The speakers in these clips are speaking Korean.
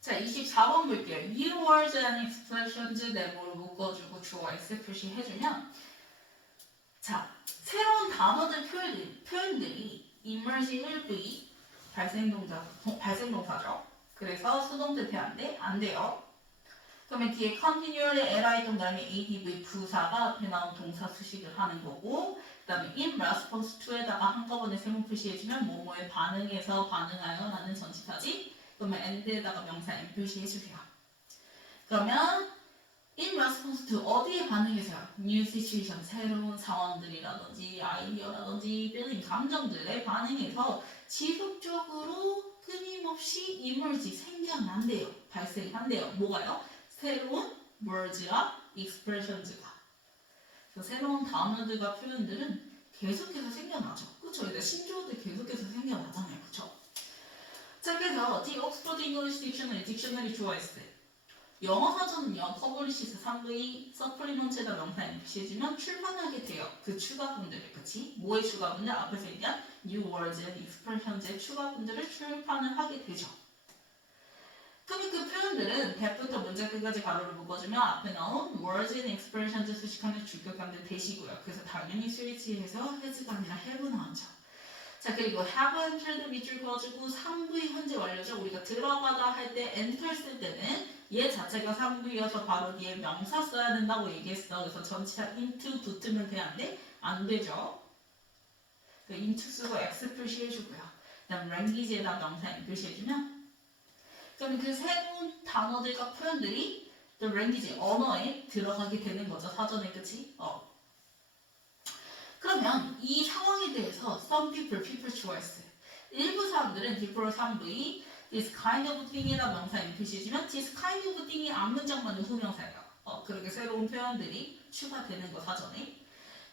자, 24번 볼게요. New words and expressions 네모로 묶어주고 주어 S 표시해주면 자, 새로운 단어들 표현들이 emerge 1V 발생동사죠. 그래서 수동태 돼안돼? 안 돼요. 그러면 뒤에 continually li 동그라미 adv 부사가 앞에 나온 동사 수식을 하는 거고 그 다음에 in response to에다가 한꺼번에 세모 표시해주면 뭐뭐에 반응해서 반응하여 라는 전치사지. 그러면 and에다가 명사 and 표시해주세요. 그러면 in response to 어디에 반응해서요? new situation, 새로운 상황들이라든지 아이디어라든지 feeling, 감정들에 반응해서 지속적으로 끊임없이 emerge, 생겨난대요. 발생한대요. 뭐가요? 새로운 words와 expressions가. 새로운 단어들과 표현들은 계속해서 생겨나죠. 그쵸? 이제 신조어들 계속해서 생겨나잖아요. 그쵸? 자, 그래서 The Oxford English Dictionary 좋아했어요. 영어 사전은요, 퍼블리시스 3V 서플리먼트에다 명사 표시해주면 출판하게 돼요. 그 추가분들을, 그치? 뭐의 추가분들? 앞에서 얘기한 new words and expressions의 추가분들을 출판을 하게 되죠. 그러면 그 표현들은 대부터 문제 끝까지 가로를 묶어주면 앞에 나온 words and expressions 수식하는 주격관들 대시고요. 그래서 당연히 스위치해서 has가 아니라 have 나왔죠. 자, 그리고 have entered 밑줄 그어주고 3V 현재 완료죠. 우리가 들어가다 할 때 enter 쓸 때는 얘 자체가 3V여서 바로 뒤에 명사 써야 된다고 얘기했어. 그래서 전치사 into 붙으면 되는데 안 되죠. into 쓰고 x 표시해주고요. 그 다음 language에다 명사 n 표시해주면 그러면 그 새로운 단어들과 표현들이 the language, 언어에 들어가게 되는 거죠. 사전에, 그치? 그러면 이 상황에 대해서 some people 좋아했어요. 일부 사람들은 people 3V this kind of thing이나 명사 n 표시해주면 this kind of thing이 앞문장만은 후명사예요. 그렇게 새로운 표현들이 추가되는 거 사전에.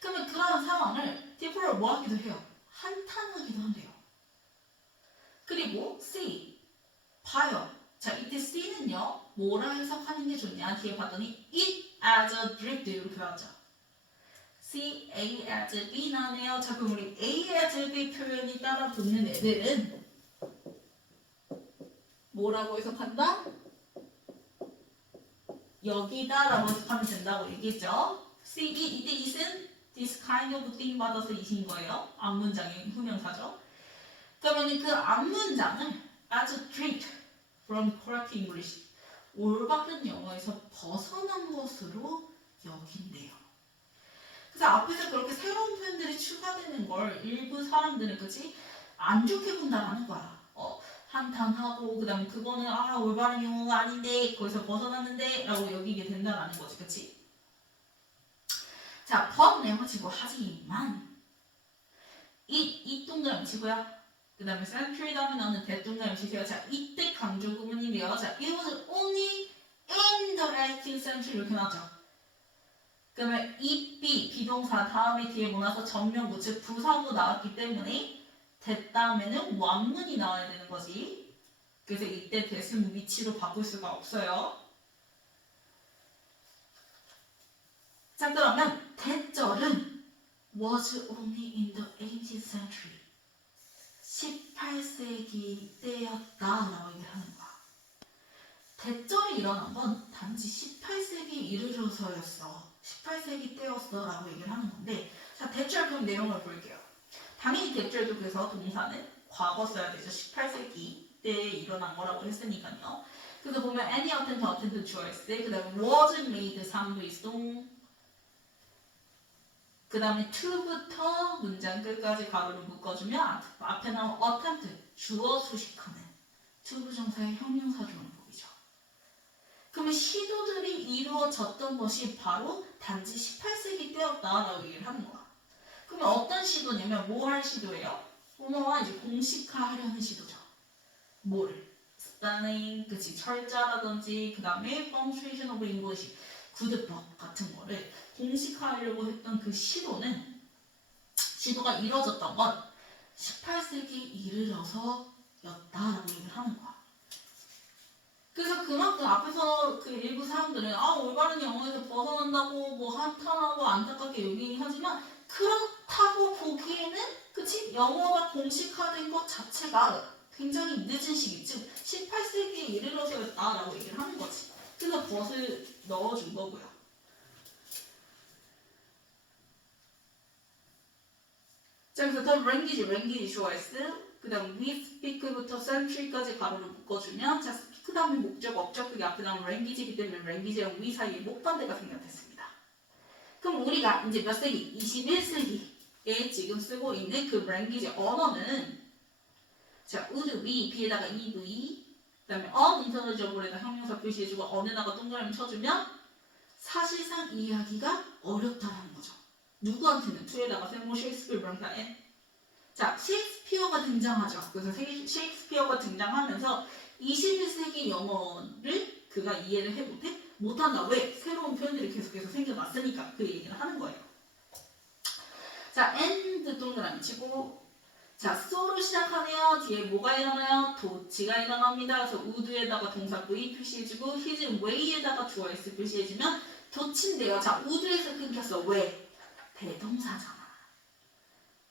그러면 그런 상황을 people 뭐 하기도 해요? 한탄하기도 한대요. 그리고 see, 봐요. 자, 이때 C는요, 뭐라 해석하는 게 좋냐? 뒤에 봤더니 it as a drift 이렇게 나왔죠. C, A as B 나네요. 자, 그럼 우리 A as B 표현이 따라 붙는 애들은 뭐라고 해석한다? 여기다 라고 해석하면 된다고 얘기했죠. C, 이때 it은 this kind of thing 받아서 it인 거예요. 앞문장의 후명사죠. 그러면 그 앞문장을 as a drift from correct English, 올바른 영어에서 벗어난 것으로 여긴대요. 그래서 앞에서 그렇게 새로운 표현들이 추가되는 걸 일부 사람들은 그치? 안 좋게 본다라는 거야. 한탄하고 그다음에 그거는 올바른 영어가 아닌데 거기서 벗어났는데 라고 여기게 된다라는 거지. 그치? 자, but 네모치고 하지만 이 동그라미 치고요. 그 다음에 century 다음에 나오는 대동그라미 치세요. 자, 이때 강조 구문인데요. 자, it was only in the 18th century 이렇게 나왔죠. 그러면 이 비동사 다음에 뒤에 뭐 나서 정명구 즉 부사구 나왔기 때문에 대 다음에는 완문이 나와야 되는 거지. 그래서 이때 대승 위치로 바꿀 수가 없어요. 자, 그러면 대절은 was only in the 18th century 18세기 때였다라고 얘기를 하는 거야. 대절이 일어난 건 단지 18세기 이르러서였어. 18세기 때였어 라고 얘기를 하는 건데 자, 대절 그럼 내용을 볼게요. 당연히 대절도 그래서 동사는 과거 써야 되죠. 18세기 때 일어난 거라고 했으니까요. 그래서 보면 any attend 주어했을 그 다음에 was made 3부 이동 그 다음에 to부터 문장 끝까지 가로를 묶어주면 앞에 나온 attempt 주어 수식하는 to 부정사의 형용사 조문법이죠. 그러면 시도들이 이루어졌던 것이 바로 단지 18세기 때였다라고 얘기를 하는 거야. 그러면 어떤 시도냐면 뭐 할 시도예요? 뭐뭐와 이제 공식화하려는 시도죠. 뭐를? spelling, 그치, 철자라든지 그 다음에 punctuation of English, 구두법 같은 거를 공식화하려고 했던 그 시도가 이루어졌던 건 18세기 이르러서였다라고 얘기를 하는 거야. 그래서 그만큼 앞에서 그 일부 사람들은 올바른 영어에서 벗어난다고 뭐 한탄하고 안타깝게 여기긴 하지만 그렇다고 보기에는 그치? 영어가 공식화된 것 자체가 굉장히 늦은 시기, 즉 18세기에 이르러서였다라고 얘기를 하는 거지. 그래서 but을 넣어준 거고요. 자, 그래서 더 랭귀지 좋아했어. 그 다음 we speak부터 century까지 가로를 묶어주면 자, speak 다음에 목적, 업적, 그게 앞에 나오면 랭귀지이기 때문에 랭귀지랑 we 사이에 목반대가 생략됐습니다. 그럼 우리가 이제 몇 세기? 21세기에 지금 쓰고 있는 그 랭귀지 언어는 자, would be, B에다가 EV, 그 다음에 unintelligible에다 형용사 표시해주고 on에다가 동그라미 쳐주면 사실상 이해하기가 어렵다라는 거죠. 누구한테는? 2에다가 세모 셰익스피어 명사에 자, 셰익스피어가 등장하죠. 그래서 셰익스피어가 등장하면서 21세기 영어를 그가 이해를 못한다. 왜? 새로운 표현들이 계속해서 생겨났으니까 그 얘기를 하는 거예요. 자, and 동그라미 치고 자, so로 시작하네요. 뒤에 뭐가 일어나요? 도치가 일어납니다. 그래서 would에다가 동사 V 표시해주고 his way에다가 주어 S 표시해주면 도치인데요. 자, would에서 끊겼어. 왜? 대동사잖아.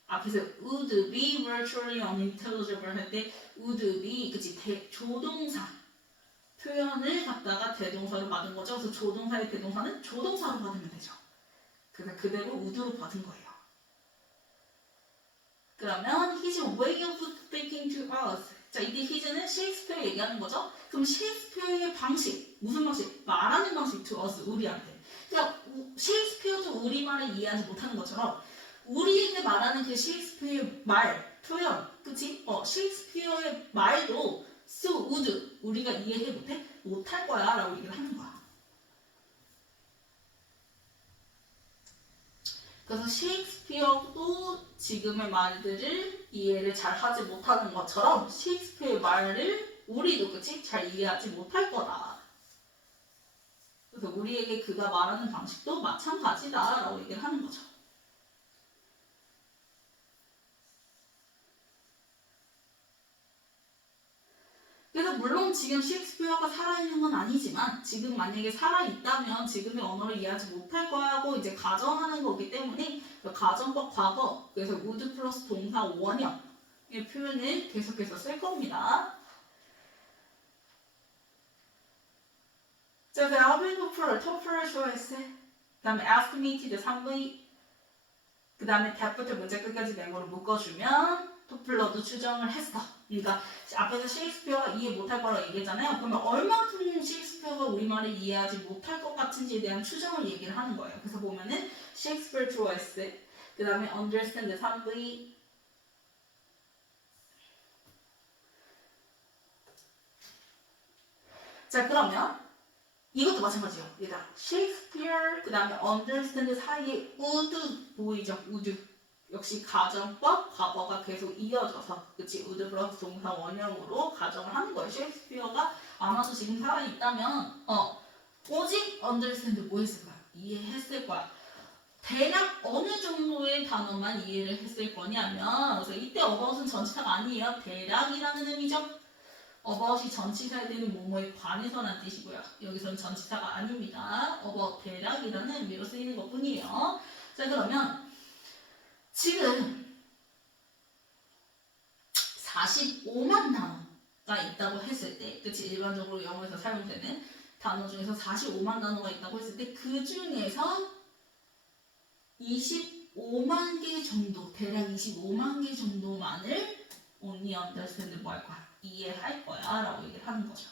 앞에서 would be virtually unintelligible 할 때 would be 그치 조동사 표현을 갖다가 대동사로 받은 거죠. 그래서 조동사의 대동사는 조동사로 받으면 되죠. 그래서 그대로 would로 받은 거예요. 그러면 his way of speaking to us. 자, 이때 his는 셰익스피어 얘기하는 거죠. 그럼 셰익스피어의 방식, 무슨 방식? 말하는 방식 to us, 우리한테. 그러니까 셰익스피어도 우리말을 이해하지 못하는 것처럼 우리에게 말하는 그 셰익스피어의 말, 표현, 그치? 셰익스피어의 말도 so would 우리가 이해해 못할 거야 라고 얘기를 하는 거야. 그래서 셰익스피어도 지금의 말들을 이해를 잘 하지 못하는 것처럼 셰익스피어의 말을 우리도 그치? 잘 이해하지 못할 거다. 그래서 우리에게 그가 말하는 방식도 마찬가지다 라고 얘기를 하는 거죠. 그래서 물론 지금 셰익스피어가 살아있는 건 아니지만 지금 만약에 살아있다면 지금의 언어를 이해하지 못할 거라고 이제 가정하는 거기 때문에 가정법 과거 그래서 would 플러스 동사 원형의 표현을 계속해서 쓸 겁니다. 자, 알빈 토플을 좋아했어요. 그 다음에 estimated 3V 그 다음에 that부터 문제 끝까지 맹어를 묶어주면 토플러도 추정을 했어. 그러니까 앞에서 셰익스피어가 이해 못할 거라고 얘기했잖아요. 그러면 얼만큼 셰익스피어가 우리말을 이해하지 못할 것 같은지에 대한 추정을 얘기를 하는 거예요. 그래서 보면은 셰익스피어 좋아했어. 그 다음에 understand 3V 자, 그러면 이것도 마찬가지예요. 얘들아, 셰익스피어 그 다음에 understand 사이에 would 보이죠? would 역시 가정법 과거가 계속 이어져서 그치 would 플러스 동사 원형으로 가정을 하는 거예요. 셰익스피어가 아마도 지금 살아있다면 오직 understand 뭐 했을 거야? 이해했을 거야. 대략 어느 정도의 단어만 이해를 했을 거냐면 그래서 이때 about은 전치사가 아니에요. 대략이라는 의미죠. about이 전치사에 되는 뭐뭐에 관해서라는 뜻이고요. 여기서는 전치사가 아닙니다. about 대략이라는 의미로 쓰이는 것 뿐이에요. 자, 그러면 지금 45만 단어가 있다고 했을 때 그치 일반적으로 영어에서 사용되는 단어 중에서 45만 단어가 있다고 했을 때 그 중에서 25만 개 정도 대략 25만 개 정도만을 only understand 뭐 할 거야? 이해할 거야 라고 얘기를 하는 거죠.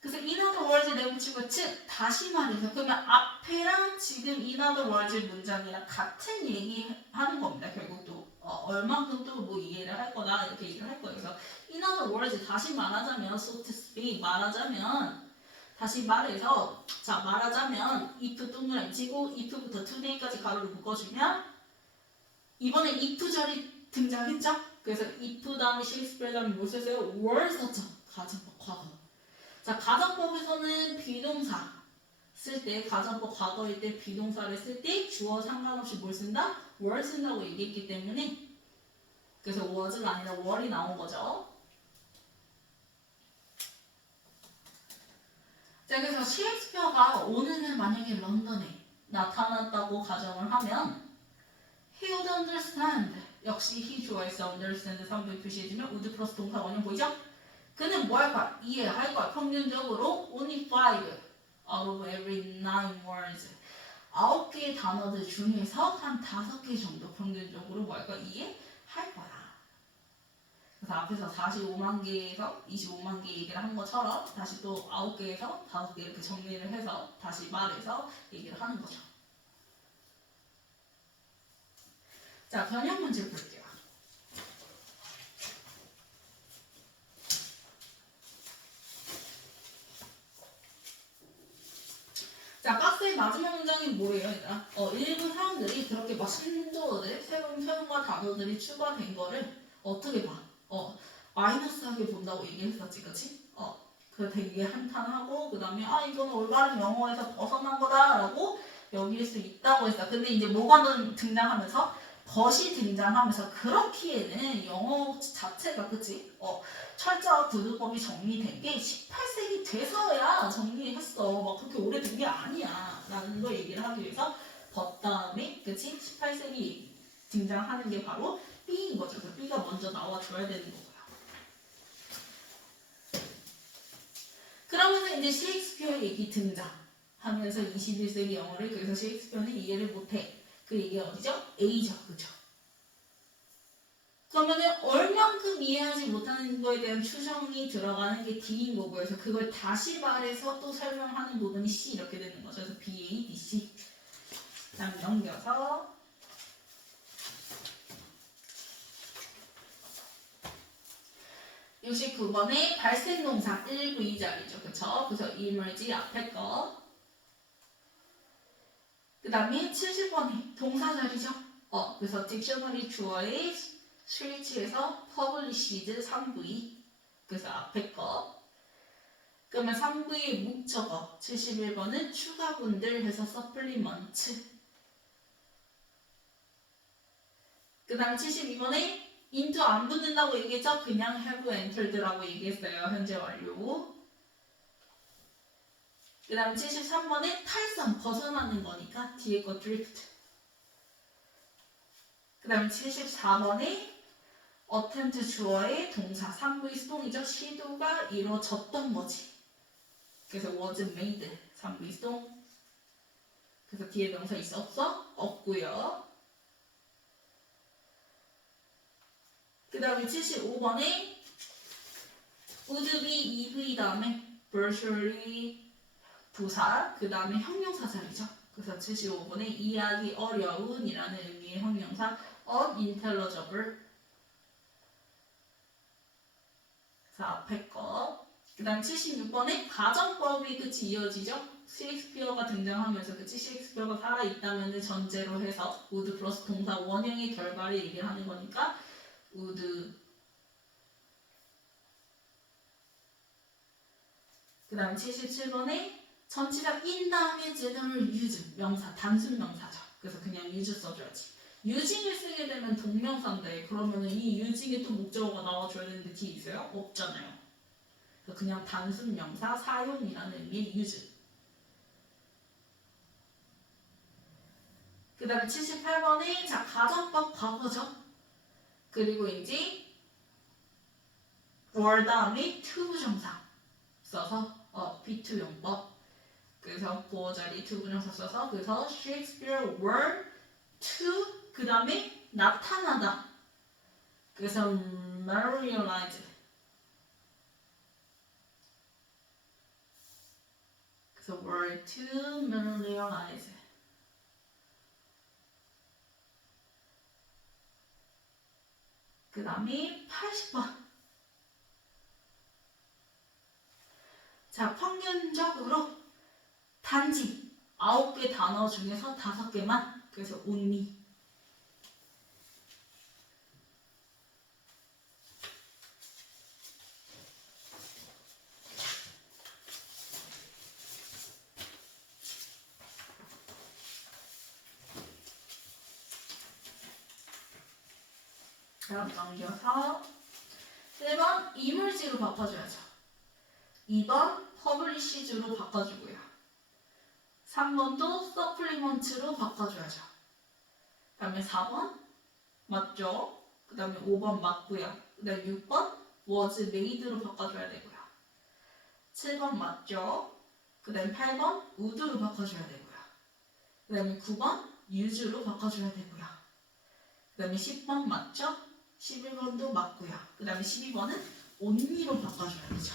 그래서 in other words 내붙이고 즉 다시 말해서 그러면 앞에랑 지금 in other words 문장이랑 같은 얘기하는 겁니다. 결국 또 얼만큼 또 뭐 이해를 할 거다 이렇게 얘기를 할 거예요. 그래서 in other words 다시 말하자면 so to speak 말하자면 다시 말해서 자 말하자면 if 동그라미 치고 if부터 today까지 가로를 묶어주면 이번에 if 절이 등장했죠? 그래서 if 다음에 셰익스피어 다음에 뭘 썼어요? were 썼죠. 가정법 과거. 자 가정법에서는 비동사 쓸 때 가정법 과거일 때 비동사를 쓸 때 주어 상관없이 뭘 쓴다? were 쓴다고 얘기했기 때문에 그래서 was가 아니라 were이 나온 거죠. 자 그래서 셰익스피어가 오늘은 만약에 런던에 나타났다고 가정을 하면 he would understand 역시 he 좋아했어 understand 3부 표시해주면 would 플러스 동사 원형 보이죠? 그는 뭐 할 거야? 이해할 거야. 평균적으로 only 5 out of every 9 words. 9개의 단어들 중에서 한 5개 정도 평균적으로 뭐 할 거야? 이해할 거야. 그래서 앞에서 45만 개에서 25만 개 얘기를 한 것처럼 다시 또 9개에서 5개 이렇게 정리를 해서 다시 말해서 얘기를 하는 거죠. 자, 변형 문제 볼게요. 자, 박스의 마지막 문장이 뭐예요, 얘들아? 일부 사람들이 그렇게 막 신조어들, 새로운 표현과 단어들이 추가된 거를 어떻게 봐? 마이너스하게 본다고 얘기했었지, 그치? 그 되게 한탄하고, 그 다음에, 이거는 올바른 영어에서 벗어난 거다라고 여길 수 있다고 했어. 근데 이제 뭐가 등장하면서? 벗이 등장하면서 그렇기에는 영어 자체가, 그치? 철자와 구두법이 정리된 게 18세기 돼서야 정리했어. 막 그렇게 오래된 게 아니야. 라는 걸 얘기를 하기 위해서 벗 다음에, 그치? 18세기 등장하는 게 바로 B인 거죠. 그래서 B가 먼저 나와줘야 되는 거고요. 그러면서 이제 셰익스피어 얘기 등장하면서 21세기 영어를 그래서 셰익스피어는 이해를 못해. 그 얘기가 어디죠? A죠. 그죠? 그러면은 얼만큼 이해하지 못하는 거에 대한 추정이 들어가는 게 D인 거고요. 그래서 그걸 다시 말해서 또 설명하는 부분이 C 이렇게 되는 거죠. 그래서 B, A, D, C. 다음 넘겨서 69번에 발생동사 1부 2자리죠. 그쵸? 그래서 emerge 앞에 거. 그 다음에 70번에 동사 자리죠. 그래서 딕셔너리 주어의 스위치에서 published 3V. 그래서 앞에 거. 그러면 3V의 목적어 71번은 추가분들 해서 supplement. 그 다음 72번에 into 안 붙는다고 얘기했죠? 그냥 have entered라고 얘기했어요. 현재 완료. 그 다음 73번에 탈선, 벗어나는 거니까 뒤에 거 drift. 그 다음 74번에 attempt 주어의 동사 3V 수동이죠. 시도가 이루어졌던 거지. 그래서 was made 3V 수동. 그래서 뒤에 명사 있어 없어? 없고요. 그 다음에 75번에 would be EV 다음에 virtually 부사, 그 다음에 형용사 자리죠. 그래서 75번에 이해하기 어려운이라는 의미의 형용사 unintelligible. 그래서 앞에 거. 그 다음 76번에 가정법이 끝이 이어지죠. 셰익스피어가 등장하면서 그치 셰익스피어가 살아있다면 전제로 해서 would 플러스 동사 원형의 결과를 얘기를 하는 거니까 would. 그 다음 77번에 전치사 in 다음에 general use 명사 단순 명사죠. 그래서 그냥 use 써줘야지. using을 쓰게 되면 동명사인데 그러면은 이 using에 또 목적어가 나와줘야 되는데 뒤에 있어요? 없잖아요. 그래서 그냥 단순 명사 사용이라는 의미의 use. 그 다음에 78번에 자 가정법 과거죠. 그리고 이제 were 다음에 to 부정사 써서 B2용법. 그래서 보어 자리 to 부정사 써서 그래서 Shakespeare were to 그 다음에 나타나다. 그래서 materialize. 그래서 were to materialize. 그 다음에 80번. 자, 평균적으로 단지 9개 단어 중에서 5개만. 그래서 only. 다음 넘겨서 1번 emerge로 바꿔줘야죠. 2번 published로 바꿔주고요. 3번도 supplement로 바꿔줘야죠. 그 다음에 4번 맞죠? 그 다음에 5번 맞고요. 그 다음에 6번 was made로 바꿔줘야 되고요. 7번 맞죠? 그 다음에 8번 would로 바꿔줘야 되고요. 그 다음에 9번 use로 바꿔줘야 되고요. 그 다음에 10번 맞죠? 11번도 맞고요. 그 다음에 12번은 only로 바꿔줘야 되죠.